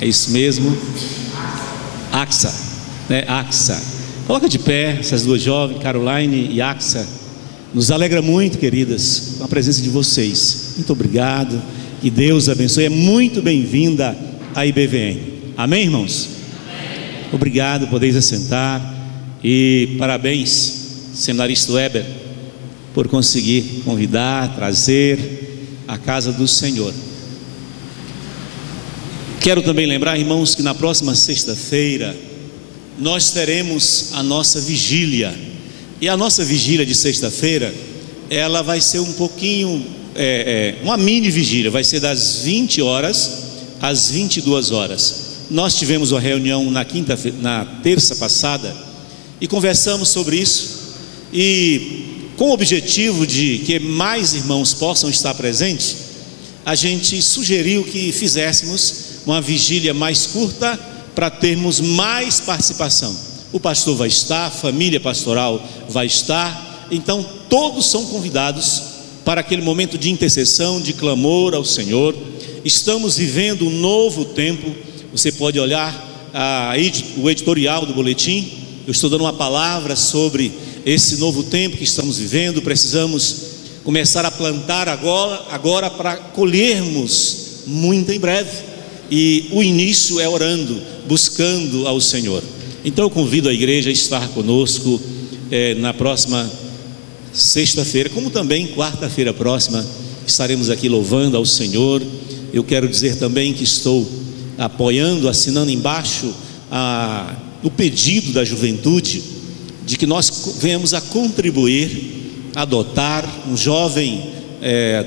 É isso mesmo? Axa, né? Axa. Coloca de pé essas duas jovens, Caroline e Axa. Nos alegra muito, queridas, com a presença de vocês. Muito obrigado. Que Deus abençoe. É muito bem-vinda à IBVN. Amém, irmãos? Amém. Obrigado, podeis assentar. E parabéns, seminarista Weber, por conseguir convidar, trazer à casa do Senhor. Quero também lembrar, irmãos, que na próxima sexta-feira nós teremos a nossa vigília. E a nossa vigília de sexta-feira, ela vai ser um pouquinho, uma mini vigília, vai ser das 20 horas às 22 horas. Nós tivemos uma reunião na terça passada e conversamos sobre isso, e com o objetivo de que mais irmãos possam estar presentes, a gente sugeriu que fizéssemos uma vigília mais curta para termos mais participação. O pastor vai estar, a família pastoral vai estar, então todos são convidados para aquele momento de intercessão, de clamor ao Senhor. Estamos vivendo um novo tempo. Você pode olhar o editorial do boletim. Eu estou dando uma palavra sobre esse novo tempo que estamos vivendo. Precisamos começar a plantar agora para colhermos muito em breve. E o início é orando, buscando ao Senhor. Então eu convido a igreja a estar conosco na próxima sexta-feira, como também quarta-feira próxima estaremos aqui louvando ao Senhor. Eu quero dizer também que estou apoiando, assinando embaixo o pedido da juventude de que nós venhamos a contribuir, adotar um jovem,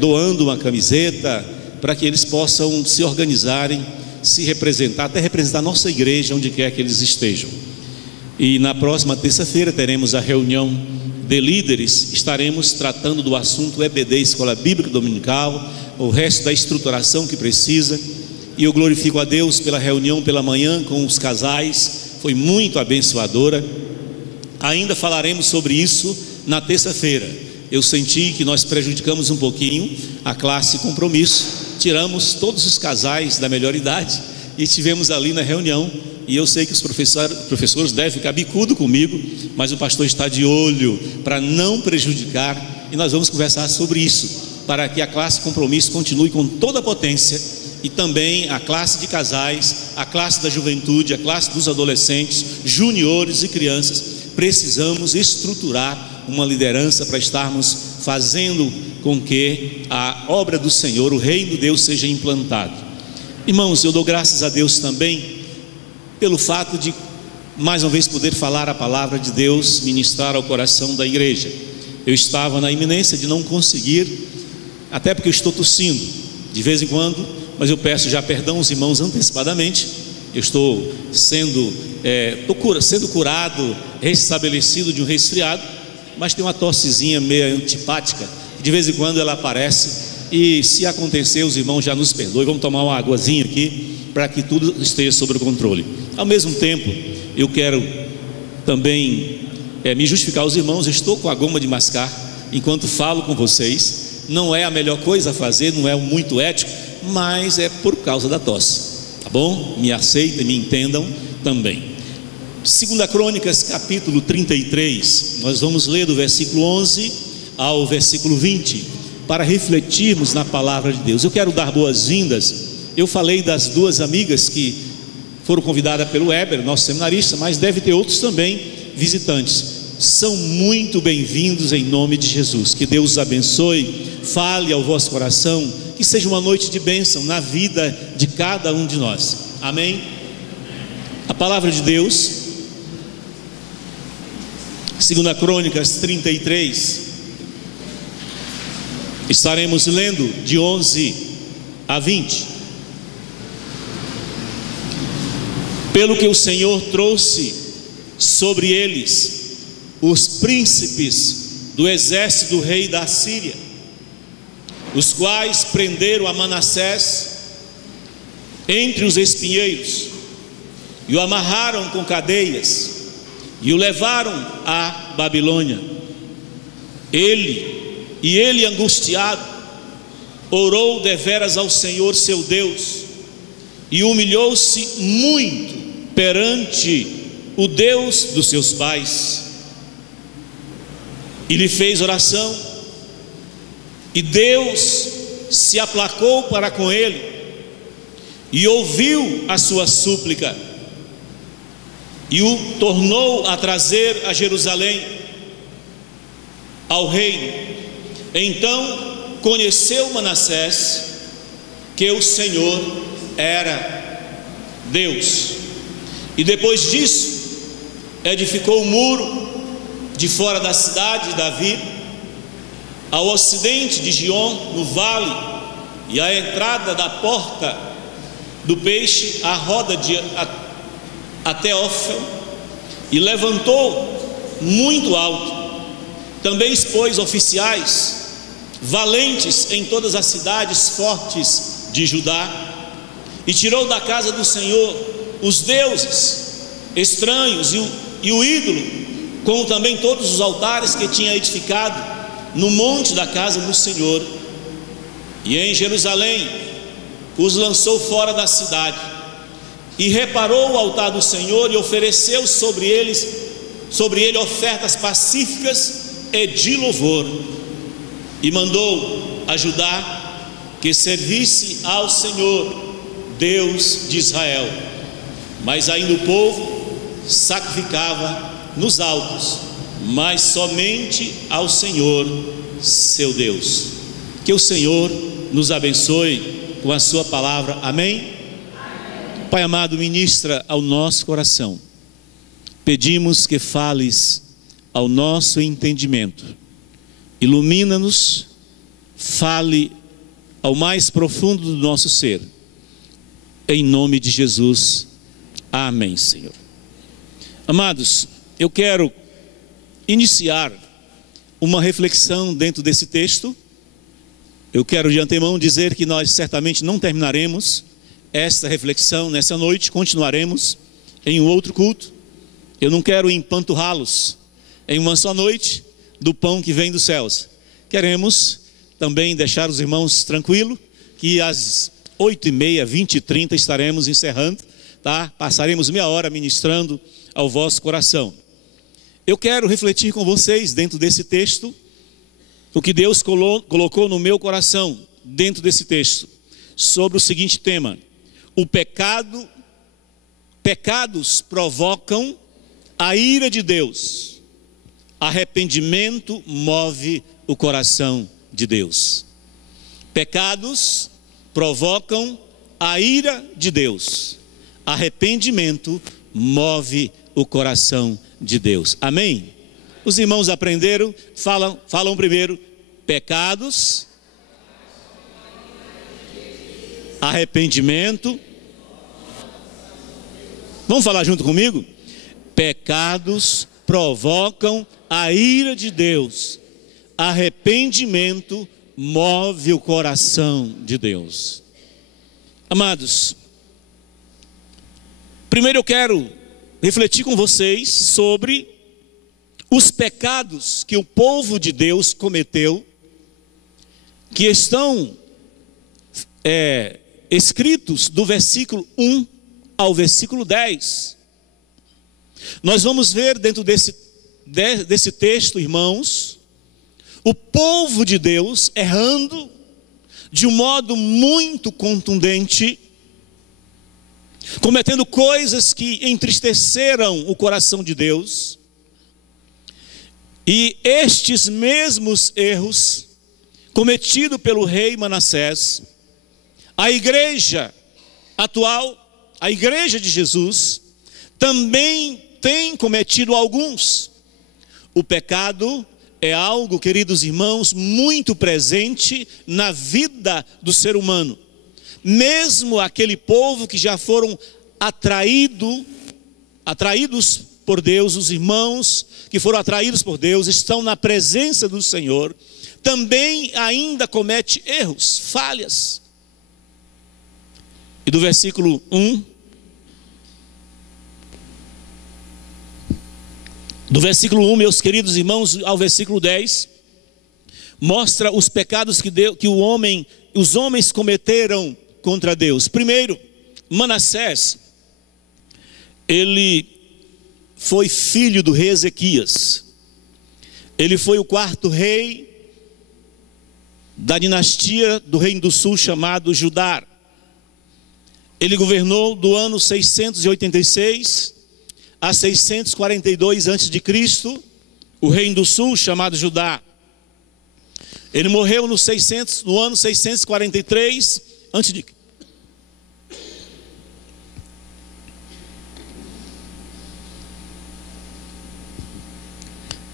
doando uma camiseta, para que eles possam se organizarem, se representar, até representar a nossa igreja onde quer que eles estejam. E na próxima terça-feira teremos a reunião de líderes. Estaremos tratando do assunto EBD, Escola Bíblica Dominical, o resto da estruturação que precisa. E eu glorifico a Deus pela reunião pela manhã com os casais, foi muito abençoadora. Ainda falaremos sobre isso na terça-feira. Eu senti que nós prejudicamos um pouquinho a classe Compromisso. Tiramos todos os casais da melhor idade e estivemos ali na reunião. E eu sei que os professores devem ficar bicudo comigo, mas o pastor está de olho para não prejudicar. E nós vamos conversar sobre isso, para que a classe Compromisso continue com toda a potência. E também a classe de casais, a classe da juventude, a classe dos adolescentes, juniores e crianças. Precisamos estruturar uma liderança para estarmos fazendo com que a obra do Senhor, o reino de Deus, seja implantado. Irmãos, eu dou graças a Deus também pelo fato de mais uma vez poder falar a palavra de Deus, ministrar ao coração da igreja. Eu estava na iminência de não conseguir, até porque eu estou tossindo de vez em quando, mas eu peço já perdão aos irmãos antecipadamente. Eu estou sendo curado, restabelecido de um resfriado, mas tem uma tossezinha meio antipática, de vez em quando ela aparece, e se acontecer, os irmãos já nos perdoem. Vamos tomar uma águazinha aqui, para que tudo esteja sob o controle. Ao mesmo tempo, eu quero também me justificar aos irmãos. Eu estou com a goma de mascar enquanto falo com vocês. Não é a melhor coisa a fazer, não é muito ético, mas é por causa da tosse, tá bom? Me aceitem, me entendam também. 2 Crônicas capítulo 33, nós vamos ler do versículo 11 ao versículo 20, para refletirmos na palavra de Deus. Eu quero dar boas-vindas. Eu falei das duas amigas que foram convidadas pelo Weber, nosso seminarista, mas deve ter outros também visitantes. São muito bem-vindos em nome de Jesus. Que Deus os abençoe, fale ao vosso coração, que seja uma noite de bênção na vida de cada um de nós. Amém? A palavra de Deus, 2 Crônicas 33, estaremos lendo de 11 a 20. Pelo que o Senhor trouxe sobre eles os príncipes do exército do rei da Síria, os quais prenderam a Manassés entre os espinheiros e o amarraram com cadeias e o levaram à Babilônia. Ele angustiado orou deveras ao Senhor seu Deus e humilhou-se muito perante o Deus dos seus pais. E lhe fez oração, e Deus se aplacou para com ele, e ouviu a sua súplica, e o tornou a trazer a Jerusalém, ao reino. Então conheceu Manassés que o Senhor era Deus, e depois disso edificou o muro de fora da cidade de Davi, ao ocidente de Gion, no vale, e à entrada da porta do peixe, à roda de até Ofel, e levantou muito alto. Também expôs oficiais valentes em todas as cidades fortes de Judá, e tirou da casa do Senhor os deuses estranhos e o ídolo, como também todos os altares que tinha edificado no monte da casa do Senhor. E em Jerusalém os lançou fora da cidade, e reparou o altar do Senhor, e ofereceu sobre ele ofertas pacíficas e de louvor, e mandou a Judá que servisse ao Senhor, Deus de Israel. Mas ainda o povo sacrificava nos altos, mas somente ao Senhor seu Deus. Que o Senhor nos abençoe com a sua palavra, amém? Pai amado, ministra ao nosso coração. Pedimos que fales ao nosso entendimento, ilumina-nos, fale ao mais profundo do nosso ser, em nome de Jesus, amém, Senhor. Amados, eu quero iniciar uma reflexão dentro desse texto. Eu quero de antemão dizer que nós certamente não terminaremos esta reflexão nessa noite, continuaremos em um outro culto. Eu não quero empanturrá-los em uma só noite do pão que vem dos céus. Queremos também deixar os irmãos tranquilos, que às 8h30, 20h30 estaremos encerrando, tá? Passaremos meia hora ministrando ao vosso coração. Eu quero refletir com vocês dentro desse texto, o que Deus colocou no meu coração dentro desse texto, sobre o seguinte tema: o pecados provocam a ira de Deus, arrependimento move o coração de Deus. Pecados provocam a ira de Deus, arrependimento move o coração de Deus, amém? Os irmãos aprenderam, falam primeiro: pecados, arrependimento. Vamos falar junto comigo? Pecados provocam a ira de Deus, arrependimento move o coração de Deus. Amados, primeiro eu quero refletir com vocês sobre os pecados que o povo de Deus cometeu, que estão escritos do versículo 1 ao versículo 10. Nós vamos ver dentro desse texto, irmãos, o povo de Deus errando de um modo muito contundente, cometendo coisas que entristeceram o coração de Deus. E estes mesmos erros cometidos pelo rei Manassés, a igreja atual, a igreja de Jesus, também tem cometido alguns. O pecado é algo, queridos irmãos, muito presente na vida do ser humano. Mesmo aquele povo que já foram atraídos por Deus, os irmãos que foram atraídos por Deus, estão na presença do Senhor, também ainda comete erros, falhas. E do versículo 1, meus queridos irmãos, ao versículo 10, mostra os pecados que os homens cometeram contra Deus. Primeiro, Manassés, ele foi filho do rei Ezequias. Ele foi o quarto rei da dinastia do Reino do Sul, chamado Judá. Ele governou do ano 686 a 642 a.C., o Reino do Sul, chamado Judá. Ele morreu no ano 643 a.C.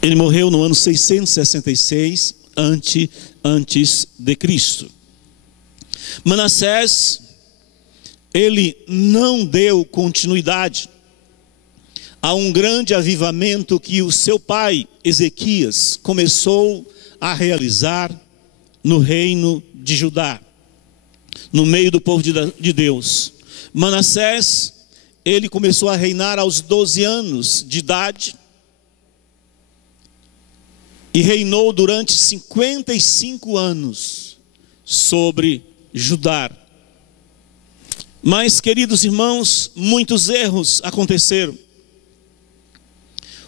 Ele morreu no ano 666 antes de Cristo. Manassés, ele não deu continuidade a um grande avivamento que o seu pai Ezequias começou a realizar no reino de Judá, no meio do povo de Deus. Manassés, ele começou a reinar aos 12 anos de idade e reinou durante 55 anos sobre Judá. Mas, queridos irmãos, muitos erros aconteceram.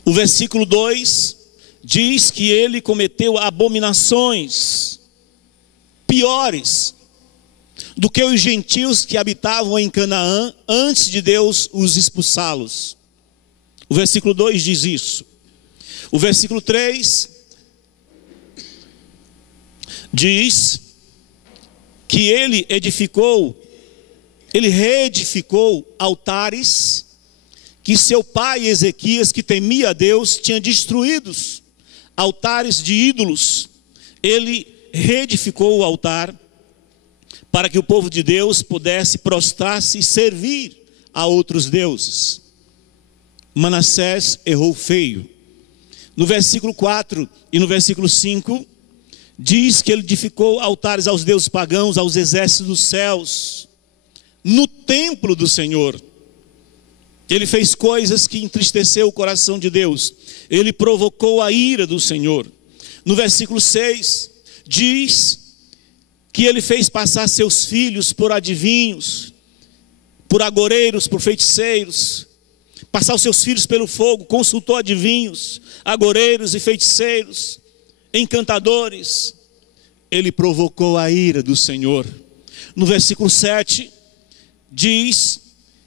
O versículo 2 diz que ele cometeu abominações piores do que os gentios que habitavam em Canaã antes de Deus os expulsá-los. O versículo 2 diz isso. O versículo 3 diz que ele reedificou altares que seu pai Ezequias, que temia a Deus, tinha destruídos, altares de ídolos. Ele reedificou o altar para que o povo de Deus pudesse prostrar-se e servir a outros deuses. Manassés errou feio. No versículo 4 e no versículo 5, diz que ele edificou altares aos deuses pagãos, aos exércitos dos céus, no templo do Senhor. Ele fez coisas que entristeceu o coração de Deus. Ele provocou a ira do Senhor. No versículo 6, diz que ele fez passar seus filhos por adivinhos, por agoreiros, por feiticeiros, passar os seus filhos pelo fogo, consultou adivinhos, agoreiros e feiticeiros, encantadores. Ele provocou a ira do Senhor. No versículo 7, diz: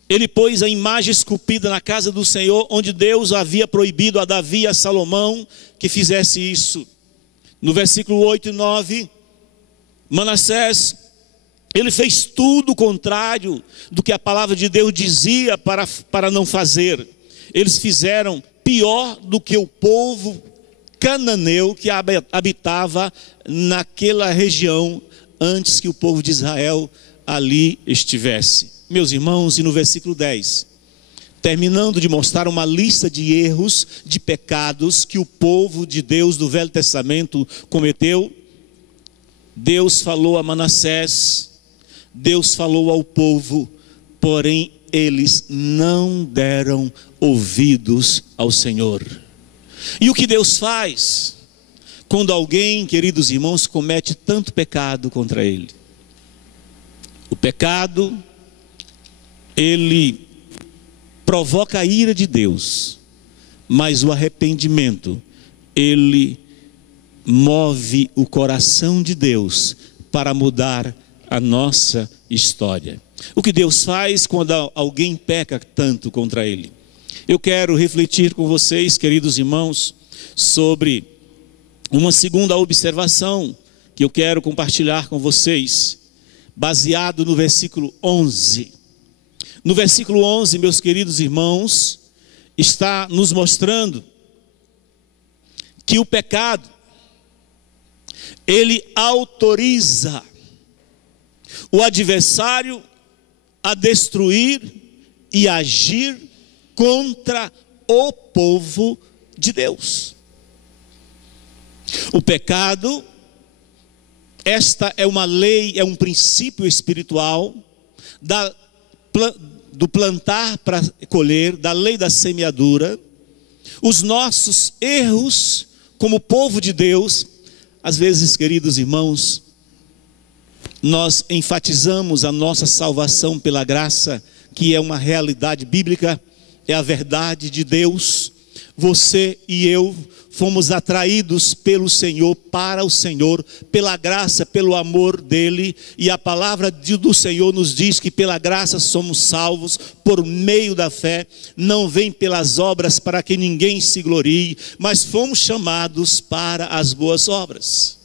ele pôs a imagem esculpida na casa do Senhor, onde Deus havia proibido a Davi e a Salomão que fizesse isso. No versículo 8 e 9, Manassés, ele fez tudo o contrário do que a palavra de Deus dizia para não fazer. Eles fizeram pior do que o povo cananeu que habitava naquela região antes que o povo de Israel ali estivesse. Meus irmãos, e no versículo 10, terminando de mostrar uma lista de erros, de pecados que o povo de Deus do Velho Testamento cometeu, Deus falou a Manassés, Deus falou ao povo, porém eles não deram ouvidos ao Senhor. E o que Deus faz quando alguém, queridos irmãos, comete tanto pecado contra Ele? O pecado, ele provoca a ira de Deus, mas o arrependimento, ele move o coração de Deus para mudar a nossa história. O que Deus faz quando alguém peca tanto contra Ele? Eu quero refletir com vocês, queridos irmãos, sobre uma segunda observação que eu quero compartilhar com vocês, baseado no versículo 11. No versículo 11, meus queridos irmãos, está nos mostrando que o pecado, ele autoriza o adversário a destruir e agir contra o povo de Deus. O pecado, esta é uma lei, é um princípio espiritual do plantar para colher, da lei da semeadura. Os nossos erros como povo de Deus, às vezes, queridos irmãos, nós enfatizamos a nossa salvação pela graça, que é uma realidade bíblica, é a verdade de Deus. Você e eu fomos atraídos pelo Senhor, para o Senhor, pela graça, pelo amor dele, e a palavra do Senhor nos diz que pela graça somos salvos, por meio da fé, não vem pelas obras para que ninguém se glorie, mas fomos chamados para as boas obras.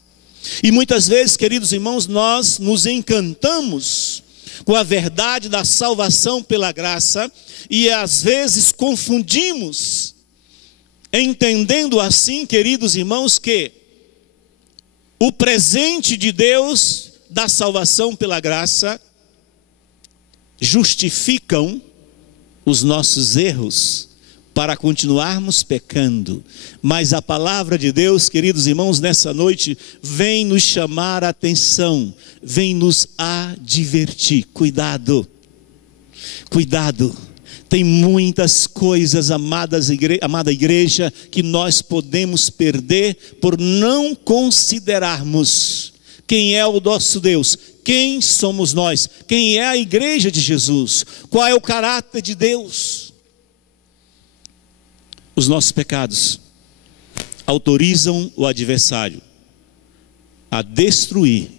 E muitas vezes, queridos irmãos, nós nos encantamos com a verdade da salvação pela graça, e às vezes confundimos, entendendo assim, queridos irmãos, que o presente de Deus da salvação pela graça justificam os nossos erros para continuarmos pecando. Mas a palavra de Deus, queridos irmãos, nessa noite vem nos chamar a atenção, vem nos advertir. Cuidado, cuidado. Tem muitas coisas, amada igreja, que nós podemos perder por não considerarmos quem é o nosso Deus, quem somos nós, quem é a igreja de Jesus, qual é o caráter de Deus. Os nossos pecados autorizam o adversário a destruir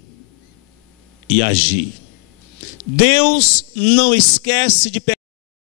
e agir. Deus não esquece de